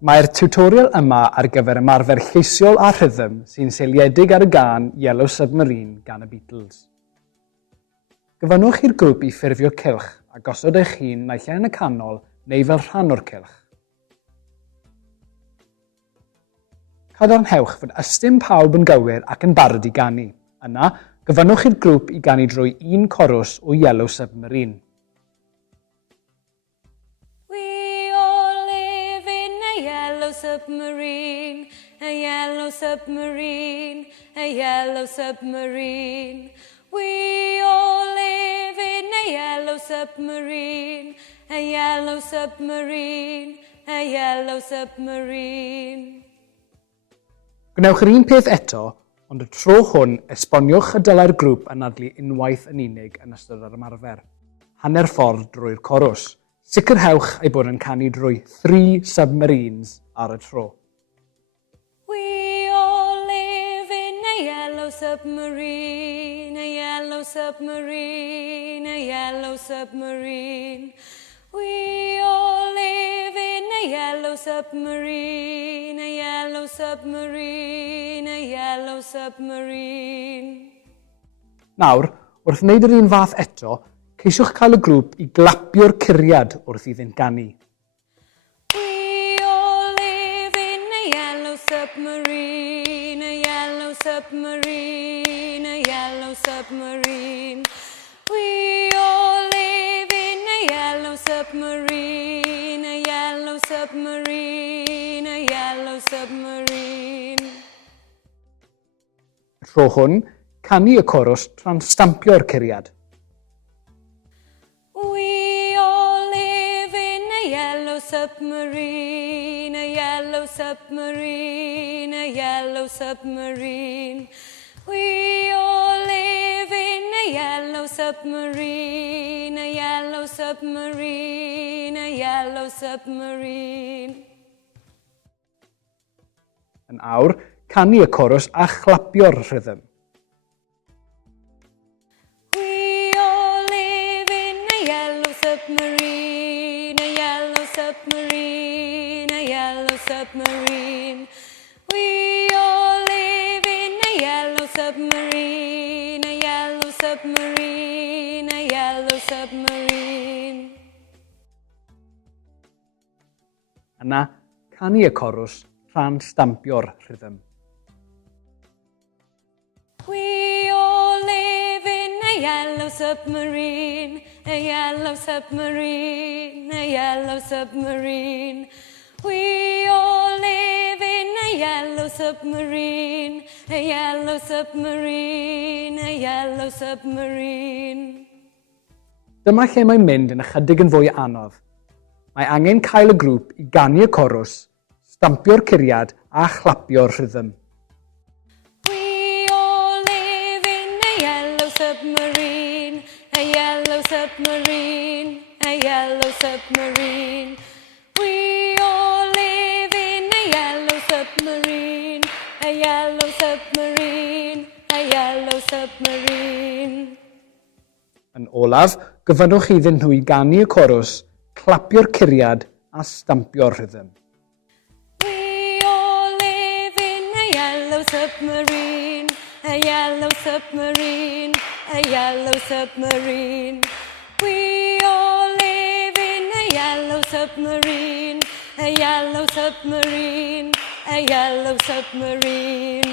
Mae'r tiwtorial yma ar gyfer ymarfer lleisiol a rhythm sy'n seiliedig ar y gân Yellow Submarine gan y Beatles. Gyfynnwch i'r grŵp i ffurfio cylch a gosod eich hun naill ai yn y canol neu fel rhan o'r cylch. Cadarnhewch fod ystym pawb yn gywir ac yn barod i ganu. Yna, gyfynnwch i'r grŵp i ganu drwy un corws o Yellow Submarine. Submarine, a yellow submarine, a yellow submarine. We all live in a yellow submarine, a yellow submarine, a yellow submarine. Gwnewch yr un peth eto, ond y tro hwn esboniwch y dylai'r grŵp anadlu unwaith yn unig yn ystod yr ymarfer. Hanner ffordd drwy'r corws. Sicrhewch ei bod yn canu drwy 3 submarines ar y tro. We all live in a yellow submarine, a yellow submarine, a yellow submarine. We all live in a yellow submarine, a yellow submarine, a yellow submarine. Nawr, wrth wneud yr un fath eto, ceisiwch cael y grŵp i glapio'r curiad wrth iddynt ganu. We all live in a yellow submarine, a yellow submarine, a yellow submarine. We all live in a yellow submarine, a yellow submarine, a yellow submarine. Tro hwn, canu y corws tra'n stampio'r curiad. We all live in a yellow submarine, a yellow submarine, a yellow submarine. We all live in a yellow submarine, a yellow submarine, a yellow submarine. Yn awr, canu y corws a chlapio'r rhythm. We all live in a yellow submarine, a yellow submarine, a yellow submarine. We all live in a yellow submarine, a yellow submarine, a yellow submarine. Yna, canu y corws tra'n stampio'r rhythm. We all live in a yellow submarine, a yellow submarine, a yellow submarine. We all live in a yellow submarine, a yellow submarine, a yellow submarine. Dyma lle mae'n mynd yn ychydig yn fwy anodd. Mae angen cael y grŵp i ganu y corws, stampio'r curiad a chlapio'r rhythm. We all live in a yellow submarine, a yellow submarine, a yellow submarine. We all live in a yellow submarine, a yellow submarine, a yellow submarine. Yn olaf, gyfynnwch iddyn nhw i ganu y corws, clapio'r curiad a stampio'r rhythm. We all live in a yellow submarine, a yellow submarine, a yellow submarine. We all live in a yellow submarine, a yellow submarine, a yellow submarine.